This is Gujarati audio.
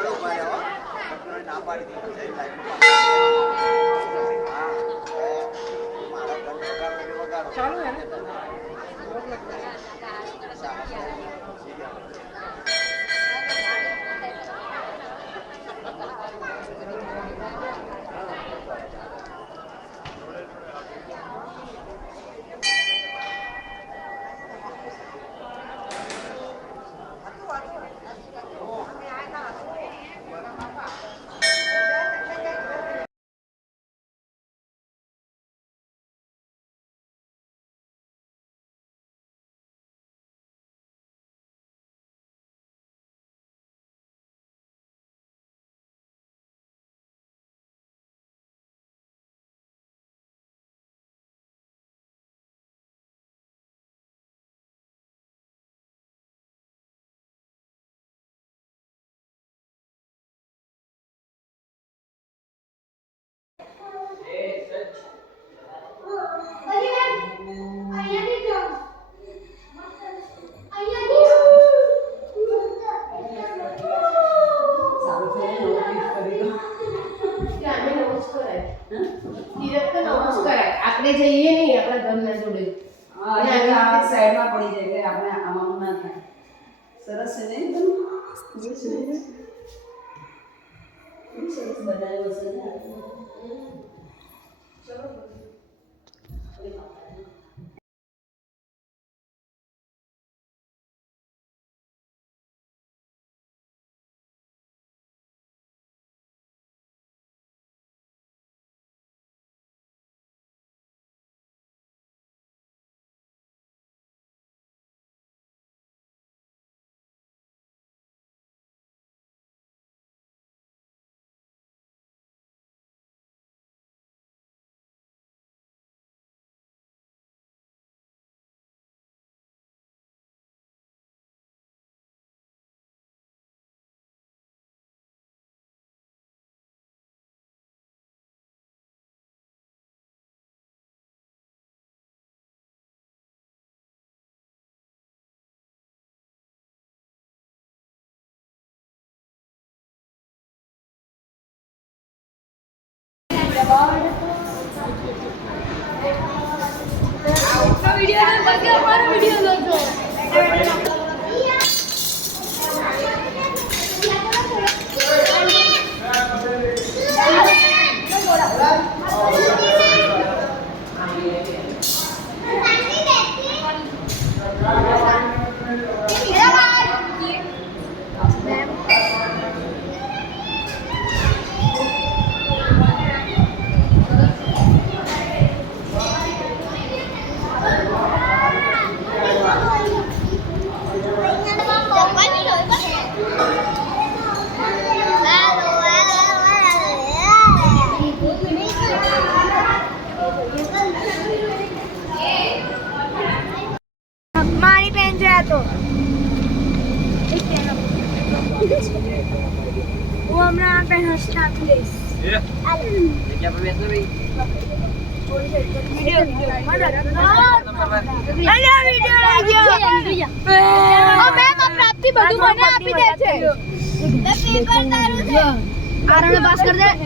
કરો ભાઈ હો ડોક્ટરે ના? પાડી દીધી છે ચાલુ હે આપણે જઈએ નહીં આપણા ઘરના જોડે હા, એટલે આ સાઈડમાં પડી જાય એટલે આપણે આમાં ના થાય સરસ છે ને એકદમ? કેવું છે વિડીયો ને પછી અમારો વિડીયો જોજો જાય તો કારણ પાસ કરી